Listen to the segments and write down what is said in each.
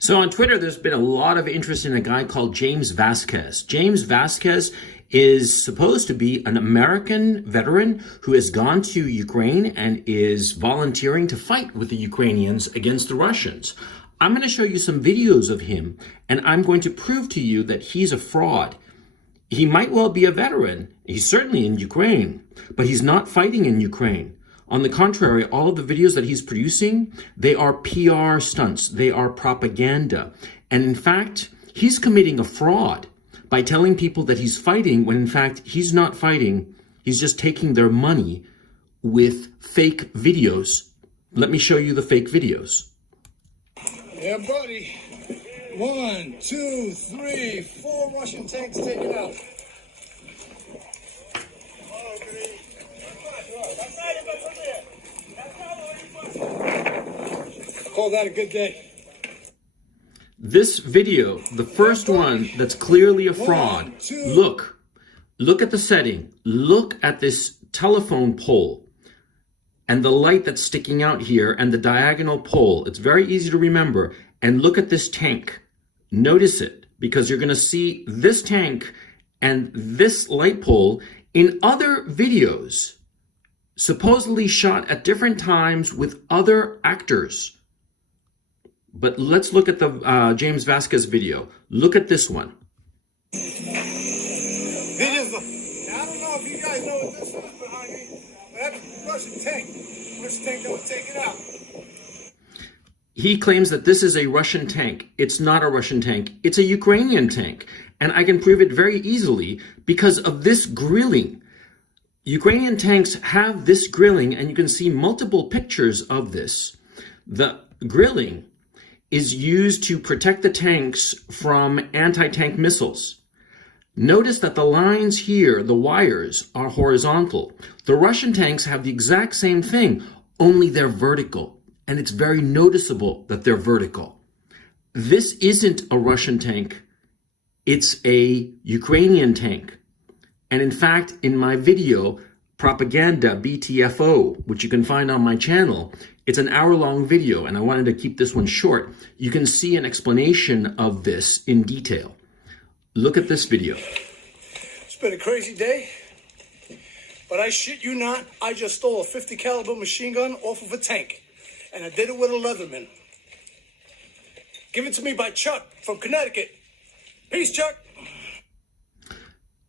So on Twitter, there's been a lot of interest in a guy called James Vasquez. James Vasquez is supposed to be an American veteran who has gone to Ukraine and is volunteering to fight with the Ukrainians against the Russians. I'm going to show you some videos of him, and I'm going to prove to you that he's a fraud. He might well be a veteran. He's certainly in Ukraine, but he's not fighting in Ukraine. On the contrary, all of the videos that he's producing, they are PR stunts. They are propaganda. And in fact, he's committing a fraud by telling people that he's fighting when in fact he's not fighting. He's just taking their money with fake videos. Let me show you the fake videos. Yeah, buddy. 1, 2, 3, 4 Russian tanks taken out. Call that a good day. This video, the first one that's clearly a fraud, look at the setting. Look at this telephone pole and the light that's sticking out here and the diagonal pole. It's very easy to remember. And look at this tank. Notice it, because you're going to see this tank and this light pole in other videos, supposedly shot at different times with other actors. But let's look at the James Vasquez video. Look at this one. I don't know if you guys know what this is behind me, but that's a Russian tank. Russian tank that was taken out. He claims that this is a Russian tank. It's not a Russian tank. It's a Ukrainian tank. And I can prove it very easily because of this grilling. Ukrainian tanks have this grilling, and you can see multiple pictures of this. The grilling is used to protect the tanks from anti-tank missiles. Notice that the lines here, the wires, are horizontal. The Russian tanks have the exact same thing, only they're vertical. And it's very noticeable that they're vertical. This isn't a Russian tank. It's a Ukrainian tank. And in fact, in my video, Propaganda BTFO, which you can find on my channel, it's an hour-long video, and I wanted to keep this one short. You can see an explanation of this in detail. Look at this video. It's been a crazy day, but I shit you not, I just stole a 50 caliber machine gun off of a tank, and I did it with a Leatherman. Give it to me by Chuck from Connecticut. Peace, Chuck.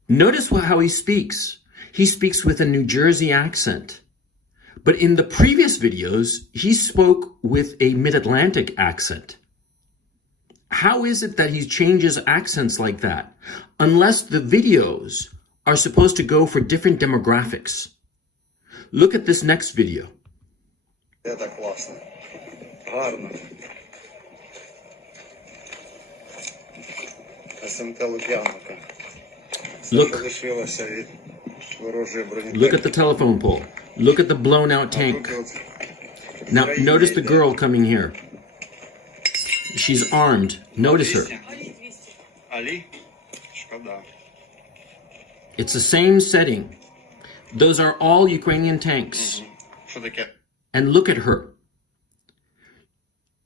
Notice how he speaks. He speaks with a New Jersey accent. But in the previous videos, he spoke with a Mid-Atlantic accent. How is it that he changes accents like that? Unless the videos are supposed to go for different demographics. Look at this next video. Это классно. Гарно. СМТ Лук'яновка. Look at the telephone pole. Look at the blown out tank. Now, notice the girl coming here. She's armed. Notice her. It's the same setting. Those are all Ukrainian tanks. And look at her.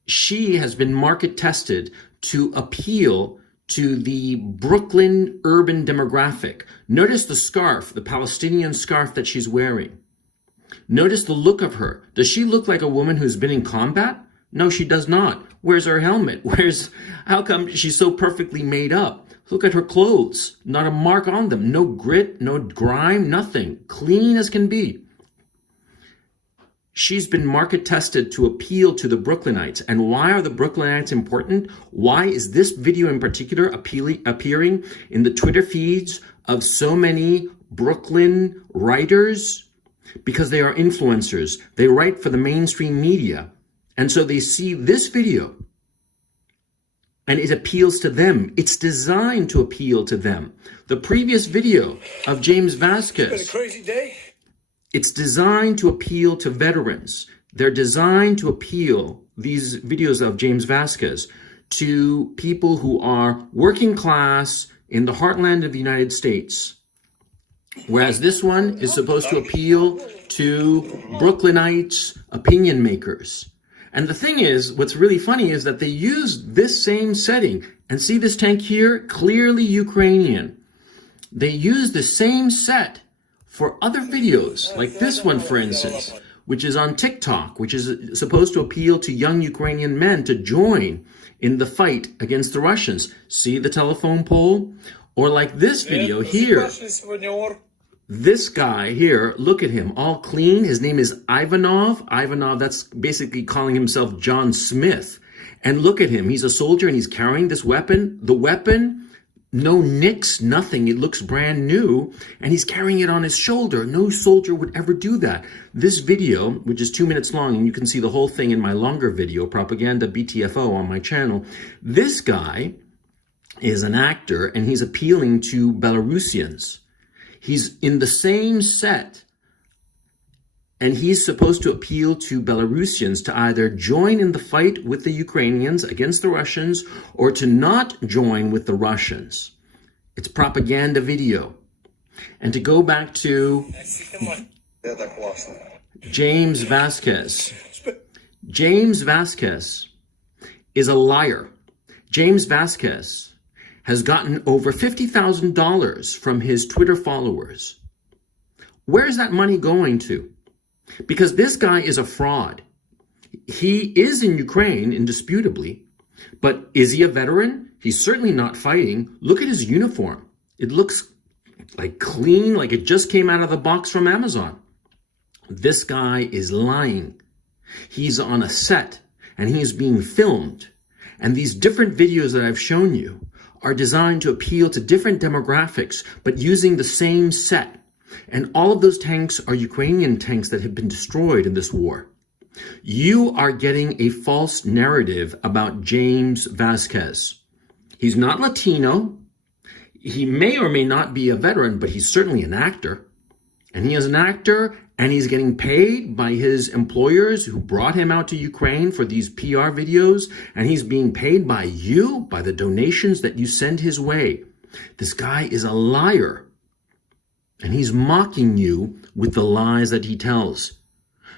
She has been market tested to appeal to the Brooklyn urban demographic. Notice the scarf, the Palestinian scarf that she's wearing. Notice the look of her. Does she look like a woman who's been in combat? No, she does not. Where's her helmet? How come she's so perfectly made up? Look at her clothes. Not a mark on them. No grit, no grime, nothing. Clean as can be. She's been market tested to appeal to the Brooklynites. And why are the Brooklynites important? Why is this video in particular appearing in the Twitter feeds of so many Brooklyn writers? Because they are influencers. They write for the mainstream media. And so they see this video and it appeals to them. It's designed to appeal to them. The previous video of James Vasquez. It's been a crazy day. It's designed to appeal to veterans. They're designed to appeal, these videos of James Vasquez, to people who are working class in the heartland of the United States. Whereas this one is supposed to appeal to Brooklynites, opinion makers. And the thing is, what's really funny is that they use this same setting. And see this tank here? Clearly Ukrainian. They use the same set for other videos, like this one, for instance, which is on TikTok, which is supposed to appeal to young Ukrainian men to join in the fight against the Russians. See the telephone pole? Or like this video here. This guy here, look at him, all clean. His name is Ivanov. Ivanov, that's basically calling himself John Smith. And look at him. He's a soldier and he's carrying this weapon. The weapon, no nicks, nothing. It looks brand new. And he's carrying it on his shoulder. No soldier would ever do that. This video, which is 2 minutes long, and you can see the whole thing in my longer video, Propaganda BTFO, on my channel. This guy is an actor and he's appealing to Belarusians. He's in the same set, and he's supposed to appeal to Belarusians to either join in the fight with the Ukrainians against the Russians or to not join with the Russians. It's propaganda video. And to go back to James Vasquez. James Vasquez is a liar. James Vasquez has gotten over $50,000 from his Twitter followers. Where is that money going to? Because this guy is a fraud. He is in Ukraine, indisputably, but is he a veteran? He's certainly not fighting. Look at his uniform. It looks like clean, like it just came out of the box from Amazon. This guy is lying. He's on a set and he's being filmed. And these different videos that I've shown you are designed to appeal to different demographics, but using the same set. And all of those tanks are Ukrainian tanks that have been destroyed in this war. You are getting a false narrative about James Vasquez. He's not Latino. He may or may not be a veteran, but he's certainly an actor. And he is an actor, and he's getting paid by his employers who brought him out to Ukraine for these PR videos, and he's being paid by you, by the donations that you send his way. This guy is a liar, and he's mocking you with the lies that he tells.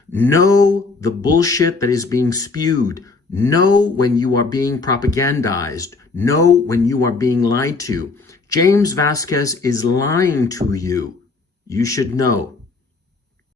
Know the bullshit that is being spewed. Know when you are being propagandized. Know when you are being lied to. James Vasquez is lying to you. You should know.